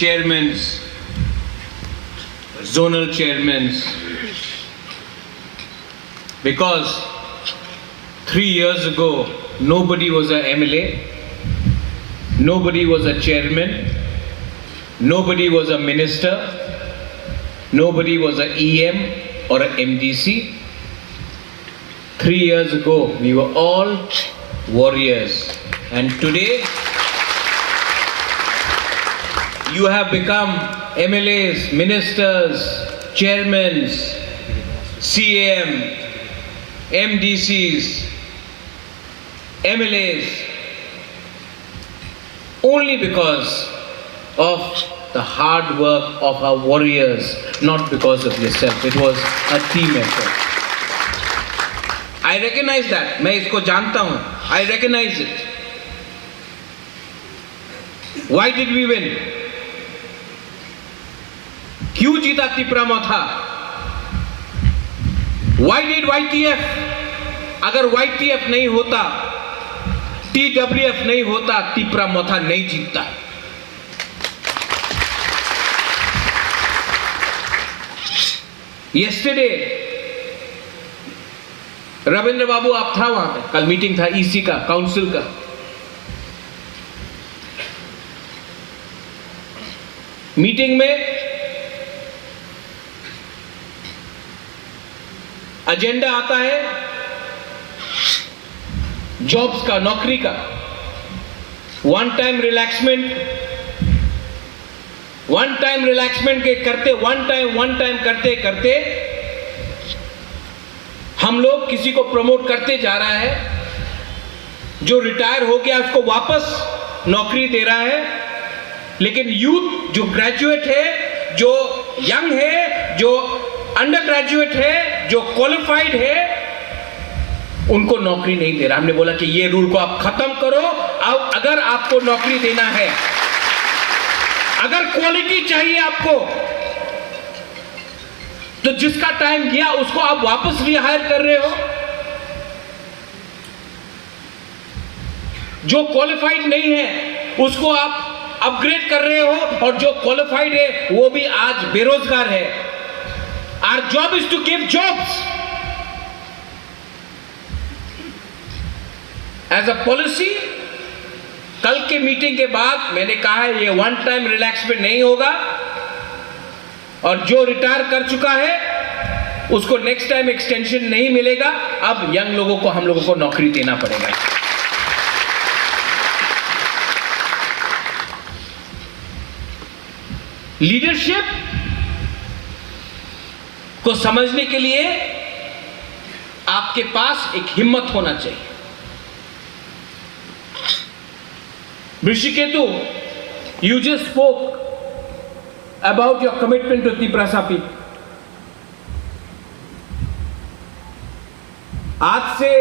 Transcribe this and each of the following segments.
chairmen, zonal chairmen, because 3 years ago nobody was a MLA, nobody was a chairman, nobody was a minister, nobody was a EM or a MDC. 3 years ago we were all warriors, and today you have become MLAs, ministers, chairmen, CM, MDCs, MLAs, only because of the hard work of our warriors, not because of yourself. It was a team effort. I recognize that. मैं इसको जानता हूँ. I recognize it. Why did we win? क्यों जीता तिपरामोथा? Why did YTF? अगर YTF नहीं होता, TWF नहीं होता, तिपरामोथा नहीं जीतता. Yesterday, रविंद्र बाबू आप था वहां पे, कल मीटिंग था ईसी का, काउंसिल का. मीटिंग में एजेंडा आता है जॉब्स का, नौकरी का, वन टाइम रिलैक्समेंट के करते, वन टाइम करते करते हम लोग किसी को प्रमोट करते जा रहा है. जो रिटायर हो गया उसको वापस नौकरी दे रहा है, लेकिन यूथ जो ग्रेजुएट है, जो यंग है, जो अंडर ग्रेजुएट है, जो क्वालिफाइड है, उनको नौकरी नहीं दे रहा. हमने बोला कि ये रूल को आप खत्म करो. अब अगर आपको नौकरी देना है, अगर क्वालिटी चाहिए आपको, तो जिसका टाइम गया उसको आप वापस रिहायर कर रहे हो. जो क्वालिफाइड नहीं है उसको आप अपग्रेड कर रहे हो, और जो क्वालिफाइड है वो भी आज बेरोजगार है. Our job is to give jobs. As a policy, कल के मीटिंग के बाद मैंने कहा है ये वन टाइम रिलैक्समेंट नहीं होगा, और जो रिटायर कर चुका है उसको नेक्स्ट टाइम एक्सटेंशन नहीं मिलेगा. अब यंग लोगों को, हम लोगों को नौकरी देना पड़ेगा. लीडरशिप को समझने के लिए आपके पास एक हिम्मत होना चाहिए. ऋषिकेतु, you just spoke about your commitment to Tiprasa people. आज से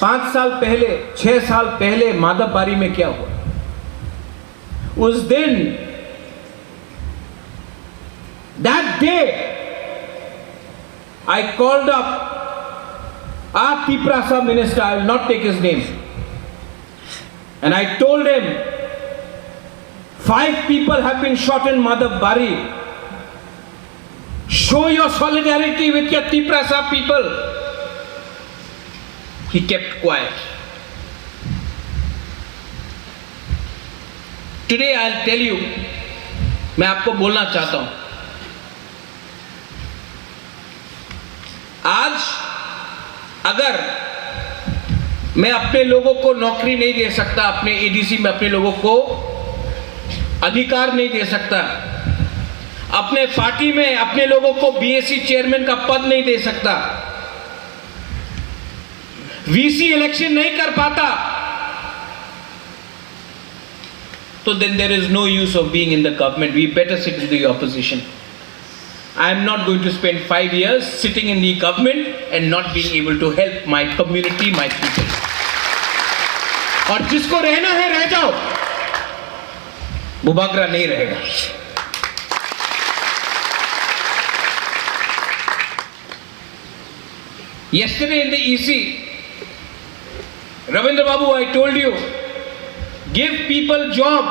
5 साल पहले, 6 साल पहले माधवबारी में क्या हुआ? उस दिन, that day, I called up our Tiprasa minister, I will not take his name, and I told him, 5 people have been shot in Madhubari. Show your solidarity with your Tiprasa people. He kept quiet. Today I'll tell you, मैं आपको बोलना चाहता हूं, आज अगर मैं अपने लोगों को नौकरी नहीं दे सकता, अपने एडीसी में अपने लोगों को अधिकार नहीं दे सकता, अपने पार्टी में अपने लोगों को बीएससी चेयरमैन का पद नहीं दे सकता, वीसी इलेक्शन नहीं कर पाता, तो then there is no use of being in the government. We better sit in the opposition. I am not going to spend 5 years sitting in the government and not being able to help my community, my people. और जिसको रहना है रह जाओ, बुबागरा नहीं रहेगा. Yesterday in the EC, Ravindra Babu, I told you, give people job.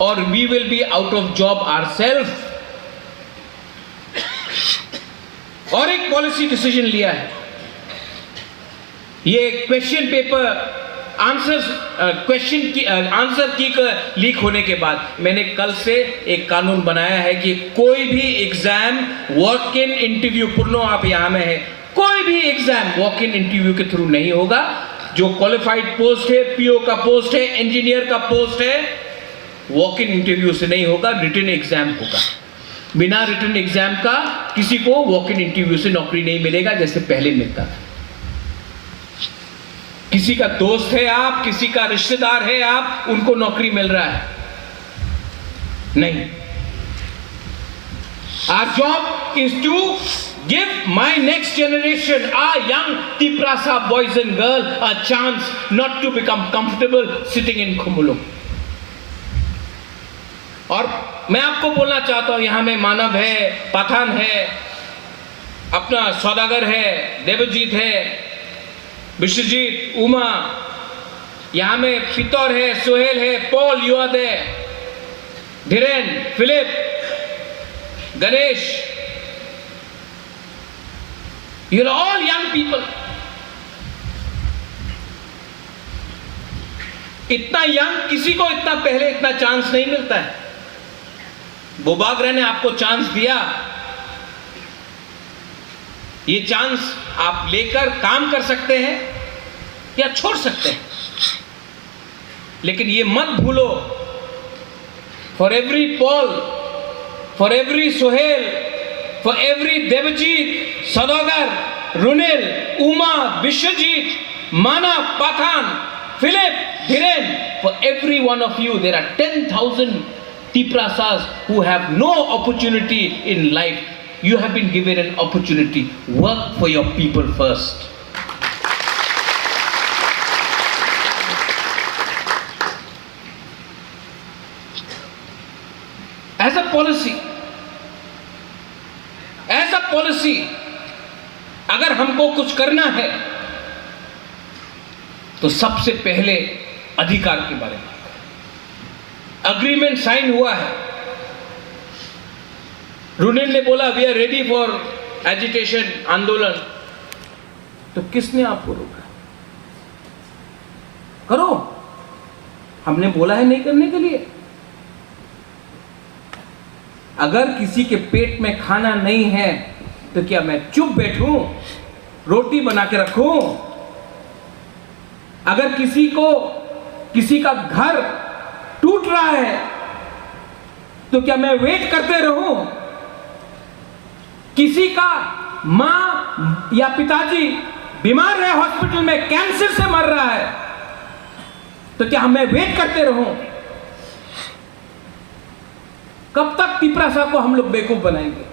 or we will be out of job ourselves. और एक पॉलिसी डिसीजन लिया है, ये क्वेश्चन पेपर आंसर की लीक होने के बाद मैंने कल से एक कानून बनाया है कि कोई भी एग्जाम वॉक इन इंटरव्यू, पुरनो आप यहां में है, कोई भी एग्जाम वॉक इन इंटरव्यू के थ्रू नहीं होगा। जो क्वालिफाइड पोस्ट है, पीओ का पोस्ट है, इंजीनियर का पोस्ट है, वॉक इन इंटरव्यू से नहीं होगा, रिटन एग्जाम होगा। बिना रिटन एग्जाम का किसी को वॉक इन इंटरव्यू से नौकरी नहीं मिलेगा जैसे पहले मिलता था। किसी का दोस्त है आप, किसी का रिश्तेदार है आप, उनको नौकरी मिल रहा है नहीं। Our job is to give my next generation, our young Tiprasa boys and girls, a chance not to become comfortable sitting in Khumulung. और मैं आपको बोलना चाहता हूं, यहां में मानव है, पठान है, अपना सौदागर है, देवजीत है, विश्वजीत, उमा, यहां में पितौर है, सोहेल है, पॉल, युवाद है, Dhiren, Philip, Ganesh, you are all young people. इतना यंग किसी को इतना पहले इतना चांस नहीं मिलता है। बोबागरा ने आपको चांस दिया, ये चांस आप लेकर काम कर सकते हैं या छोड़ सकते हैं, लेकिन ये मत भूलो, for every Paul, for every Sohail, for every Devjit, Saudagar, Runil, Uma, Vishwajit, Manav, Pathan, Philip, Dhiren, for every one of you there are 10,000 Tiprasas who have no opportunity in life. You have been given an opportunity. Work for your people first. As a policy, अगर हमको कुछ करना है तो सबसे पहले अधिकार के बारे में। अग्रीमेंट साइन हुआ है, रुनिल ने बोला we are ready for agitation, आंदोलन, तो किसने आपको रोका? करो, हमने बोला है नहीं करने के लिए। अगर किसी के पेट में खाना नहीं है तो क्या मैं चुप बैठूं, रोटी बना के रखूं? अगर किसी का घर टूट रहा है तो क्या मैं वेट करते रहूं? किसी का मां या पिताजी बीमार है, हॉस्पिटल में कैंसर से मर रहा है, तो क्या मैं वेट करते रहूं? कब तक तिपरासा को हम लोग बेवकूफ बनाएंगे?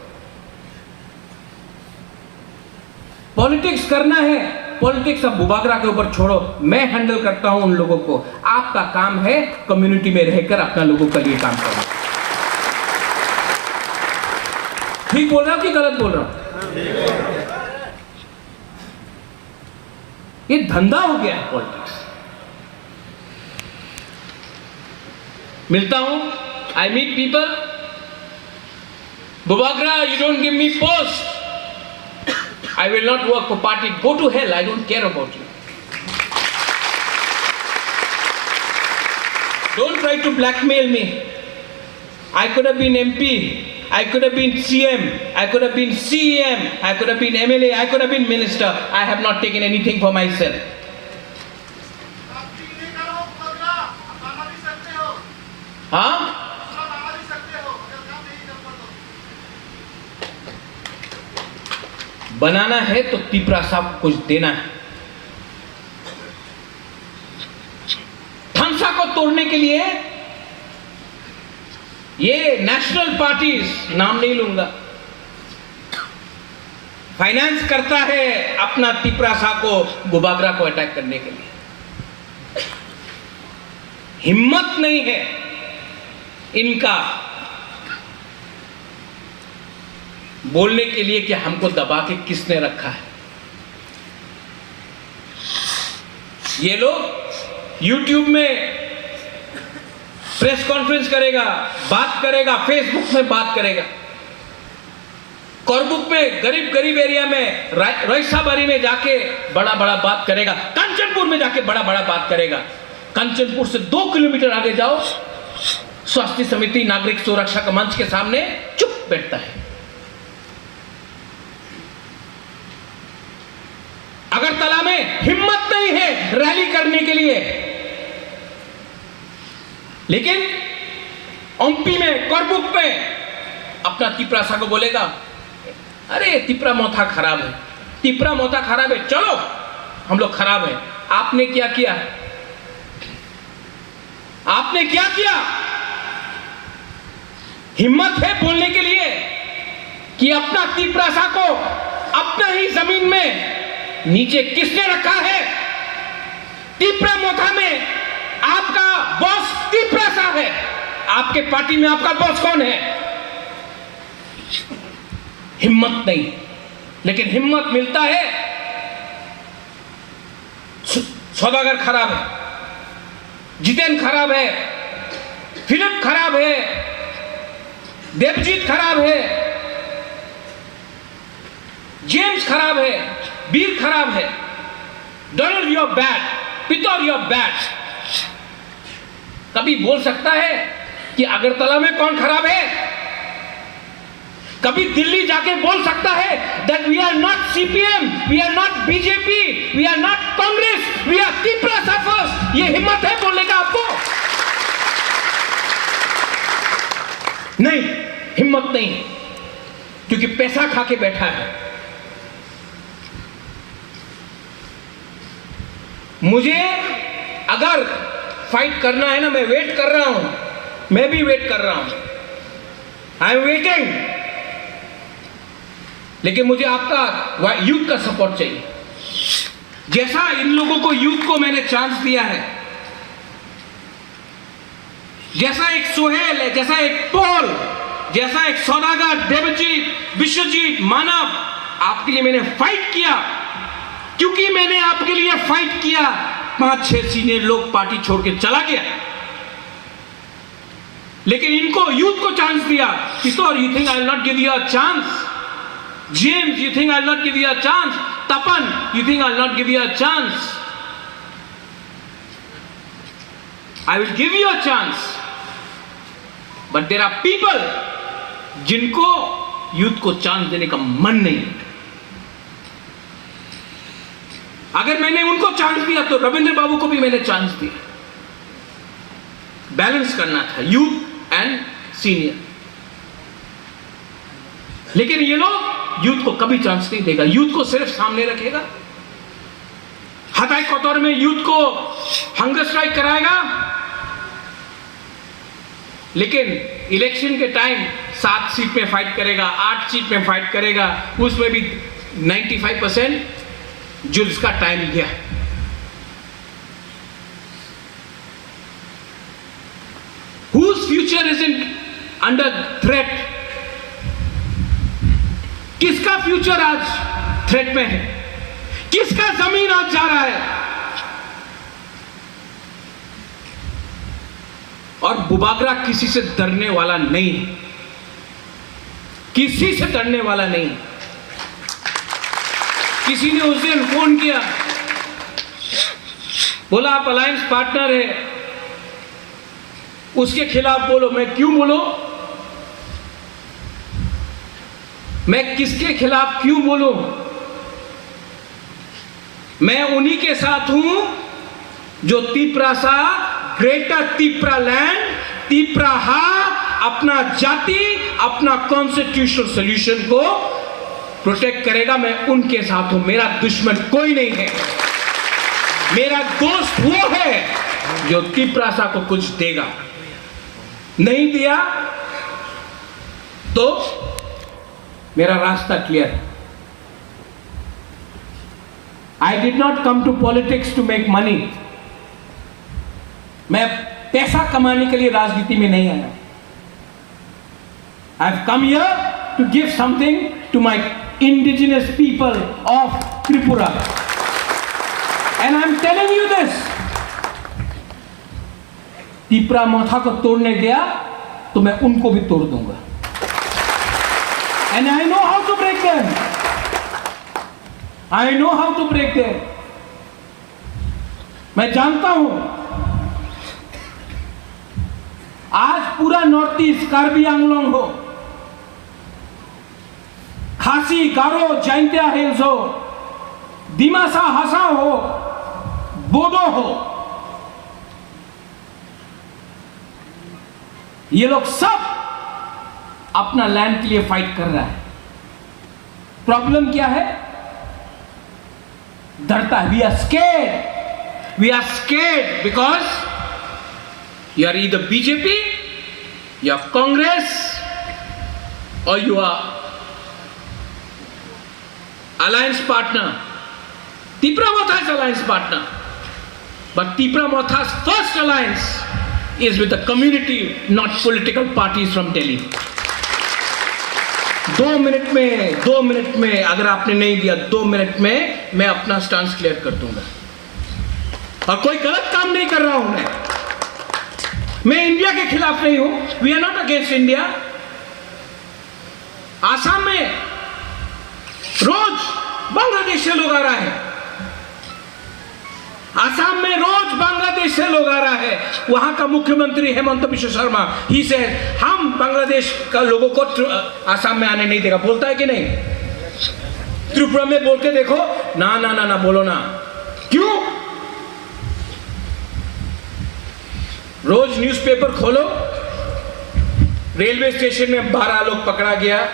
पॉलिटिक्स करना है, पॉलिटिक्स अब बोबागरा के ऊपर छोड़ो, मैं हैंडल करता हूं उन लोगों को। आपका काम है कम्युनिटी में रहकर अपना लोगों के लिए काम करना। ठीक बोल रहा हूं कि गलत बोल रहा हूं? ये धंधा हो गया है पॉलिटिक्स। मिलता हूं, आई मीट पीपल, बोबागरा you don't give me post, I will not work for party. Go to hell. I don't care about you. Don't try to blackmail me. I could have been MP. I could have been CM. I could have been CEM. I could have been MLA. I could have been minister. I have not taken anything for myself. हाँ? बनाना है तो तिपरासा को कुछ देना है। थमसा को तोड़ने के लिए ये नेशनल पार्टीज, नाम नहीं लूंगा, फाइनेंस करता है अपना तिपरासा को, बोबागरा को अटैक करने के लिए। हिम्मत नहीं है इनका बोलने के लिए कि हमको दबा के किसने रखा है। ये लोग YouTube में प्रेस कॉन्फ्रेंस करेगा, बात करेगा, फेसबुक में बात करेगा, करबुक में गरीब एरिया में रईसाबारी में जाके बड़ा बात करेगा, कंचनपुर में जाके बड़ा बात करेगा। कंचनपुर से 2 किलोमीटर आगे जाओ, स्वास्थ्य समिति नागरिक सुरक्षा का मंच के सामने चुप बैठता है। अगरतला में हिम्मत नहीं है रैली करने के लिए, लेकिन एमपी में करबुक में अपना तिपरासा को बोलेगा, अरे तिपरा मोथा खराब है, तिपरा मोथा खराब है, चलो हम लोग खराब है। आपने क्या किया? आपने क्या किया? हिम्मत है बोलने के लिए कि अपना तिपरासा को अपना ही जमीन में नीचे किसने रखा है? तिपरा मोथा में आपका बॉस तिपरासा है। आपके पार्टी में आपका बॉस कौन है? हिम्मत नहीं, लेकिन हिम्मत मिलता है। सौदागर खराब है, जितेन खराब है, फिलिप खराब है, देवजीत खराब है, जेम्स खराब है, बीर खराब है, डोनाल्ड यू आर बैड, पितौर यू आर बैड। कभी बोल सकता है कि अगरतला में कौन खराब है? कभी दिल्ली जाके बोल सकता है that we are not CPM, we are not BJP, we are not Congress, we are Tiprasa first? ये हिम्मत है बोलने का आपको? नहीं, हिम्मत नहीं, क्योंकि पैसा खा के बैठा है। मुझे अगर फाइट करना है ना, मैं वेट कर रहा हूं, मैं भी वेट कर रहा हूं, आई एम वेटिंग, लेकिन मुझे आपका यूथ का सपोर्ट चाहिए। जैसा इन लोगों को, यूथ को मैंने चांस दिया है, जैसा एक सोहेल है, जैसा एक पॉल, जैसा एक सौदागर, देवजीत, विश्वजीत, मानव, आपके लिए मैंने फाइट किया। क्योंकि मैंने आपके लिए फाइट किया, 5-6 सीनियर लोग पार्टी छोड़ के चला गया, लेकिन इनको, यूथ को चांस दिया। Kishore, you think I will not give you a chance? James, you think I'll not give you a chance? Tapan, you think I'll not give you a chance? I will give you a chance. But there are people जिनको youth को chance देने का मन नहीं। अगर मैंने उनको chance दिया तो रविंद्र बाबू को भी मैंने चांस दिया। बैलेंस करना था यूथ एंड सीनियर, लेकिन ये लोग यूथ को कभी चांस नहीं देगा, यूथ को सिर्फ सामने रखेगा। हताई कोतौर में यूथ को हंगर स्ट्राइक कराएगा, लेकिन इलेक्शन के टाइम 7 सीट में फाइट करेगा, 8 सीट में फाइट करेगा, उसमें भी 95% जो इसका टाइम गया। Whose future isn't under threat? किसका फ्यूचर आज थ्रेट में है? किसका जमीन आज जा रहा है? और बुबागरा किसी से डरने वाला नहीं, किसी से डरने वाला नहीं। किसी ने उस दिन फोन किया, बोला आप अलायंस पार्टनर है, उसके खिलाफ बोलो। मैं क्यों बोलो? मैं किसके खिलाफ क्यों बोलूं? मैं उन्हीं के साथ हूं जो तिपरासा, ग्रेटर तिपरा लैंड, तिपराहा, अपना जाति, अपना कॉन्स्टिट्यूशनल सॉल्यूशन को प्रोटेक्ट करेगा। मैं उनके साथ हूं, मेरा दुश्मन कोई नहीं है। मेरा दोस्त वो है जो तिपरासा को कुछ देगा। नहीं दिया तो मेरा रास्ता क्लियर है। I did not come to politics to make money. मैं पैसा कमाने के लिए राजनीति में नहीं आया। I have come here to give something to my indigenous people of Tripura, and I am telling you this. Tipra Motha को तोड़ने गया तो मैं उनको भी तोड़ दूंगा। And I know how to break them, I know how to break them. मैं जानता हूं आज पूरा नॉर्थ ईस्ट, कार्बी आंगलोंग हो, खासी, गारो, जैंतिया हिल्स हो, दिमासा हासा हो, बोडो हो, ये लोग सब अपना लैंड के लिए फाइट कर रहा है। प्रॉब्लम क्या है? डरता है। We are scared, we are scared because you are either BJP, you are Congress, और you are alliance partner. Tipra Motha's alliance partner. But Tipra Motha's first alliance is with the community, not political parties from Delhi. 2 minute में अगर आपने नहीं दिया 2 minute में मैं अपना stance clear कर दूंगा। और कोई गलत काम नहीं कर रहा हूं मैं इंडिया के खिलाफ नहीं हूं। We are not against India. Assam में रोज बांग्लादेश से लोग आ रहा है, आसाम में रोज बांग्लादेश से लोग आ रहा है। वहां का मुख्यमंत्री हेमंत बिश्व शर्मा ही से हम बांग्लादेश का लोगों को आसाम में आने नहीं देगा, बोलता है कि नहीं? त्रिपुरा में बोल के देखो ना ना ना ना बोलो ना। क्यों? रोज न्यूज़पेपर खोलो, रेलवे स्टेशन में 12 लोग पकड़ा गया,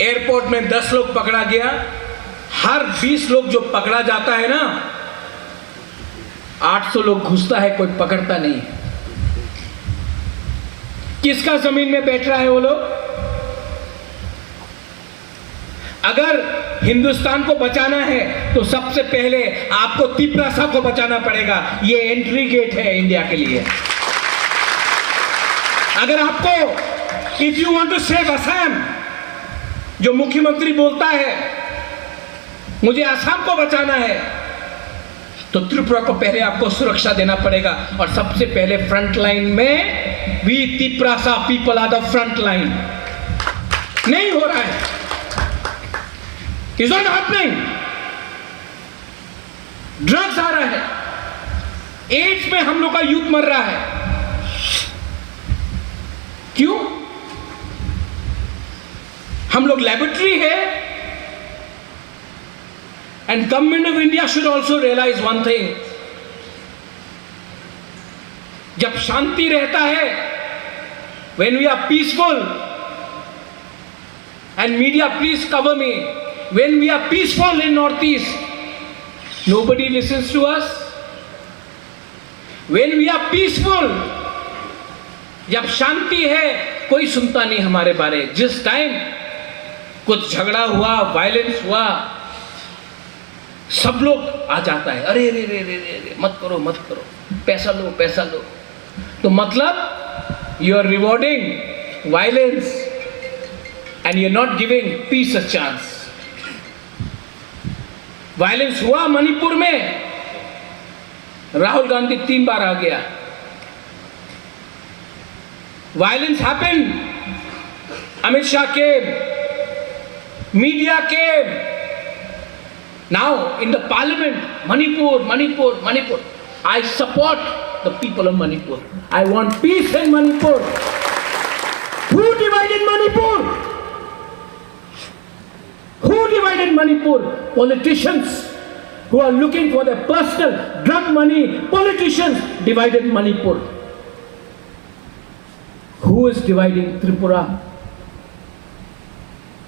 एयरपोर्ट में 10 लोग पकड़ा गया। हर 20 लोग जो पकड़ा जाता है ना, 800 लोग घुसता है, कोई पकड़ता नहीं। किसका जमीन में बैठ रहा है वो लोग? अगर हिंदुस्तान को बचाना है तो सबसे पहले आपको तिपरासा को बचाना पड़ेगा। ये एंट्री गेट है इंडिया के लिए। अगर आपको if you want to save Assam, जो मुख्यमंत्री बोलता है मुझे असम को बचाना है, तो त्रिपुरा को पहले आपको सुरक्षा देना पड़ेगा। और सबसे पहले फ्रंट लाइन में we Tiprasa people are the front line. नहीं हो रहा है, इज नॉट हैपनिंग। ड्रग्स आ रहा है, एड्स में हम लोग का यूथ मर रहा है। क्यों? हम लोग लैबोरेटरी है। And government of India should also realise one thing, जब शांति रहता है, when we are peaceful, and media please cover me, when we are peaceful in North East nobody listens to us. When we are peaceful, जब शांति है, कोई सुनता नहीं हमारे बारे। जिस टाइम कुछ झगड़ा हुआ, वायलेंस हुआ, सब लोग आ जाता है, अरे रे रे रे रे मत करो मत करो, पैसा लो पैसा लो। तो मतलब you are rewarding violence and you are not giving peace a chance. Violence हुआ मणिपुर में, राहुल गांधी 3 बार आ गया। Violence happened, Amit Shah came, media came. Now in the parliament, Manipur, I support the people of Manipur. I want peace in Manipur. Who divided Manipur? Who divided Manipur? Politicians who are looking for their personal drug money. Politicians divided Manipur. Who is dividing Tripura?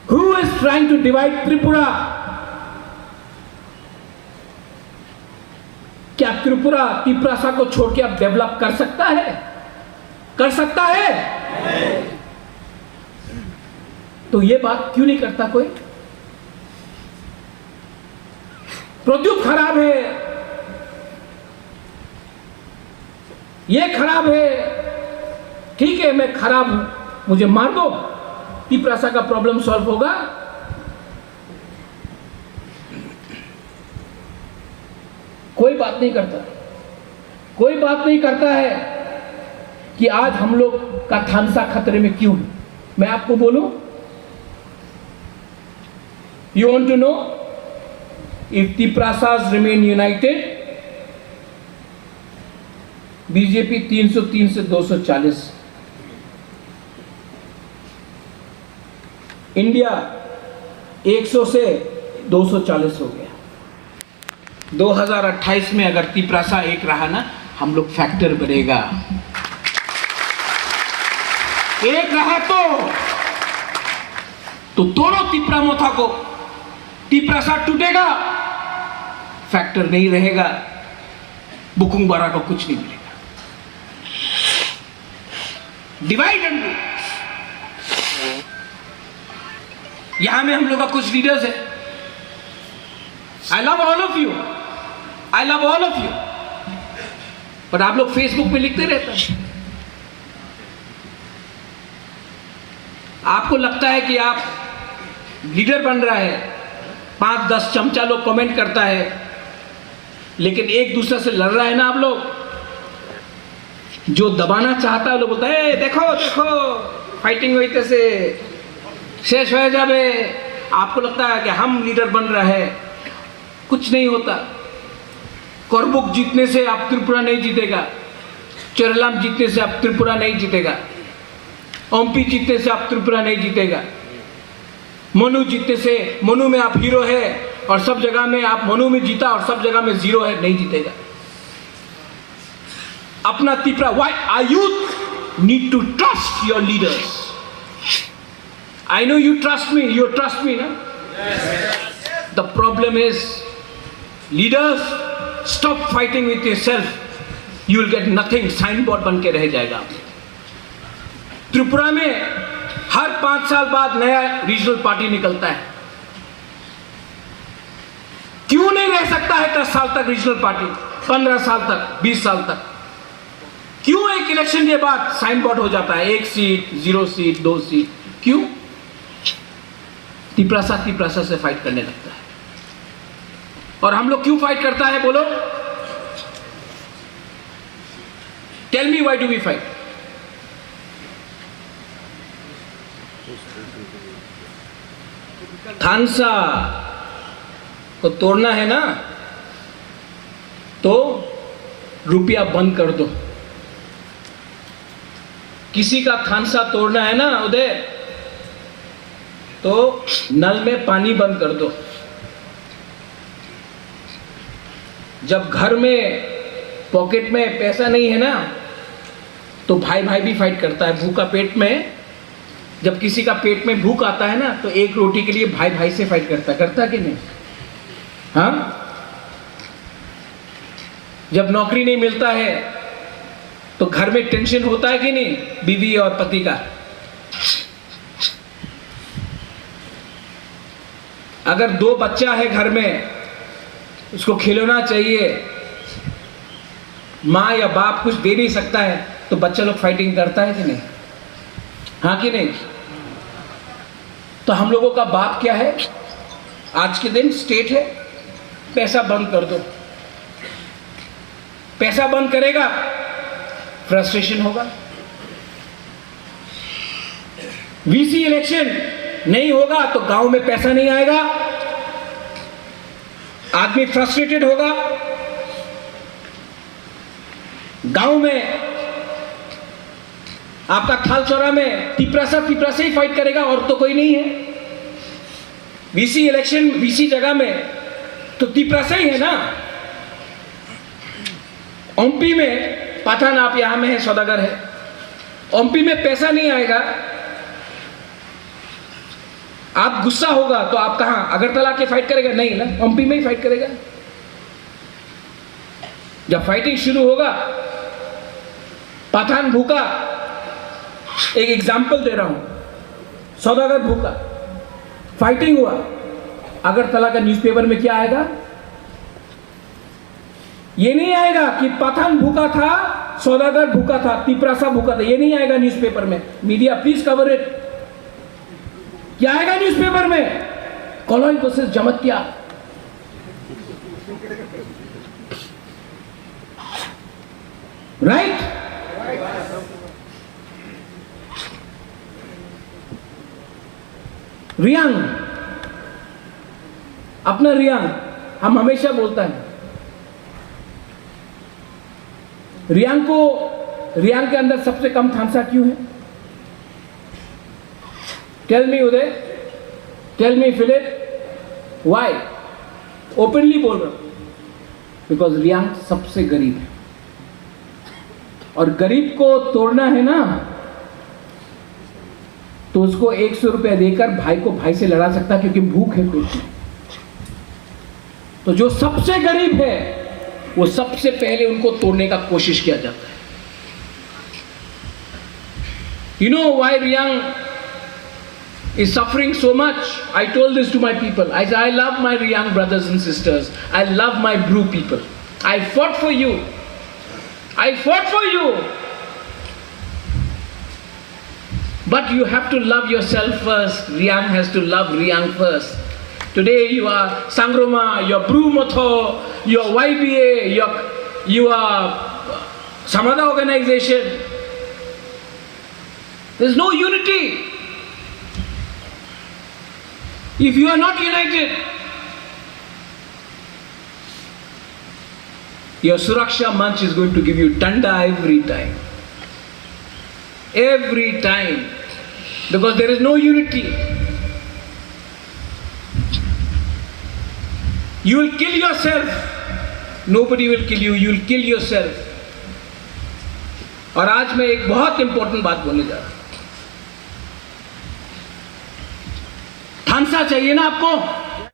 Who is trying to divide Tripura? क्या त्रिपुरा तिपरासा को छोड़ के अब develop कर सकता है? कर सकता है? तो ये बात क्यों नहीं करता कोई? प्रोद्यूत खराब है, ये खराब है, ठीक है मैं खराब हूं, मुझे मार दो, तिपरासा का प्रॉब्लम सॉल्व होगा? कोई बात नहीं करता, कोई बात नहीं करता है कि आज हम लोग का थानसा खतरे में क्यों है। मैं आपको बोलूं, you want to know if Tiprasas remain united, BJP 303 से 240, इंडिया 100 से 240 हो गया। 2028 में अगर तिपरासा एक रहा ना, हम लोग फैक्टर बढ़ेगा। एक रहा तो तोड़ो तिपरा मोथा को, तिपरासा टूटेगा, फैक्टर नहीं रहेगा, बुकुंग बारा को कुछ नहीं मिलेगा। Divide and rule. यहां में हम लोग का कुछ लीडर्स है। I love all of you, I love all of you, पर आप लोग फेसबुक पे लिखते रहते हैं। आपको लगता है कि आप लीडर बन रहा है, 5-10 चमचा लोग कमेंट करता है, लेकिन एक दूसरे से लड़ रहा है ना आप लोग। जो दबाना चाहता है लोग बोलता है देखो देखो फाइटिंग हुई तैसे शेष हो जावे। आपको लगता है कि हम लीडर बन रहा है, कुछ नहीं होता। करबुक जीतने से आप त्रिपुरा नहीं जीतेगा, चेरलाम जीतने से आप त्रिपुरा नहीं जीतेगा, ओम्पी जीतने से आप त्रिपुरा नहीं जीतेगा, मनु जीतने से, मनु में आप हीरो है और सब जगह में आप मनु में जीता और सब जगह में जीरो है, नहीं जीतेगा। अपना Tripura, why are youth need to trust your leaders. I know you trust me, you trust me, na? The problem is, leaders, stop fighting with yourself. You will get nothing. Signboard बन के रह जाएगा। त्रिपुरा में हर 5 साल बाद नया रीजनल पार्टी निकलता है। क्यों नहीं रह सकता है 10 साल तक रीजनल पार्टी, 15 साल तक, 20 साल तक? क्यों एक इलेक्शन के बाद साइन बोर्ड हो जाता है, 1 सीट, 0 सीट, 2 सीट? क्यों? तिपरासा से फाइट करने लगता है। और हम लोग क्यों फाइट करता है बोलो? Tell me, why do we fight? Thansa को तोड़ना है ना, तो रुपया बंद कर दो। किसी का थानसा तोड़ना है ना उदय, तो नल में पानी बंद कर दो। जब घर में पॉकेट में पैसा नहीं है ना, तो भाई भाई भी फाइट करता है। भूखा पेट में, जब किसी का पेट में भूख आता है ना, तो एक रोटी के लिए भाई भाई से फाइट करता कि नहीं? हाँ, जब नौकरी नहीं मिलता है तो घर में टेंशन होता है कि नहीं, बीवी और पति का? अगर 2 बच्चा है घर में, उसको खिलौना चाहिए, माँ या बाप कुछ दे नहीं सकता है, तो बच्चा लोग फाइटिंग करता है कि नहीं? हाँ कि नहीं? तो हम लोगों का बाप क्या है आज के दिन? स्टेट है। पैसा बंद कर दो। पैसा बंद करेगा, फ्रस्ट्रेशन होगा। वीसी इलेक्शन नहीं होगा तो गांव में पैसा नहीं आएगा, आदमी फ्रस्ट्रेटेड होगा। गांव में आपका थालचौरा में तिपरासा ही फाइट करेगा और तो कोई नहीं है। वीसी इलेक्शन, वीसी जगह में तो तिपरासा ही है ना। ओम्पी में पठान, आप यहां में है, सौदागर है, ओम्पी में पैसा नहीं आएगा, आप गुस्सा होगा तो आप कहां, अगरतला के फाइट करेगा? नहीं ना, ओम्पी में ही फाइट करेगा। जब फाइटिंग शुरू होगा, पठान भूखा, एक एग्जांपल दे रहा हूं, सौदागर भूखा, फाइटिंग हुआ, अगरतला का न्यूज़पेपर में क्या आएगा? ये नहीं आएगा कि पठान भूखा था, सौदागर भूखा था, तिपरासा भूखा था, ये नहीं आएगा न्यूज़पेपर में। Media please cover it. क्या आएगा न्यूज़पेपर में? Colony versus Jamatia. Right? Reang, अपना रियांग हम हमेशा बोलता है। रियांग के अंदर सबसे कम थानसा क्यों है? Tell me Uday, tell me Philip, why? Openly बोल रहा हूं, बिकॉज रियांग सबसे गरीब है, और गरीब को तोड़ना है ना, तो उसको 100 रुपया देकर भाई को भाई से लड़ा सकता है, क्योंकि भूख है पेट में। तो जो सबसे गरीब है वो सबसे पहले उनको तोड़ने का कोशिश किया जाता है। You know why Riyang is suffering so much? I told this to my people. I said, I love my Riyang brothers and sisters. I love my Bru people. I fought for you. I fought for you. But you have to love yourself first. Riyang has to love Riyang first. Today you are Sangroma, you're Bru Motho, you're YBA, you are some other organization. There's no unity. If you are not united, your Suraksha Manch is going to give you danda every time. Every time. Because there is no unity. You will kill yourself. Nobody will kill you. You will kill yourself. और आज मैं एक बहुत important बात बोलने जा रहा हूं। थानसा चाहिए ना आपको?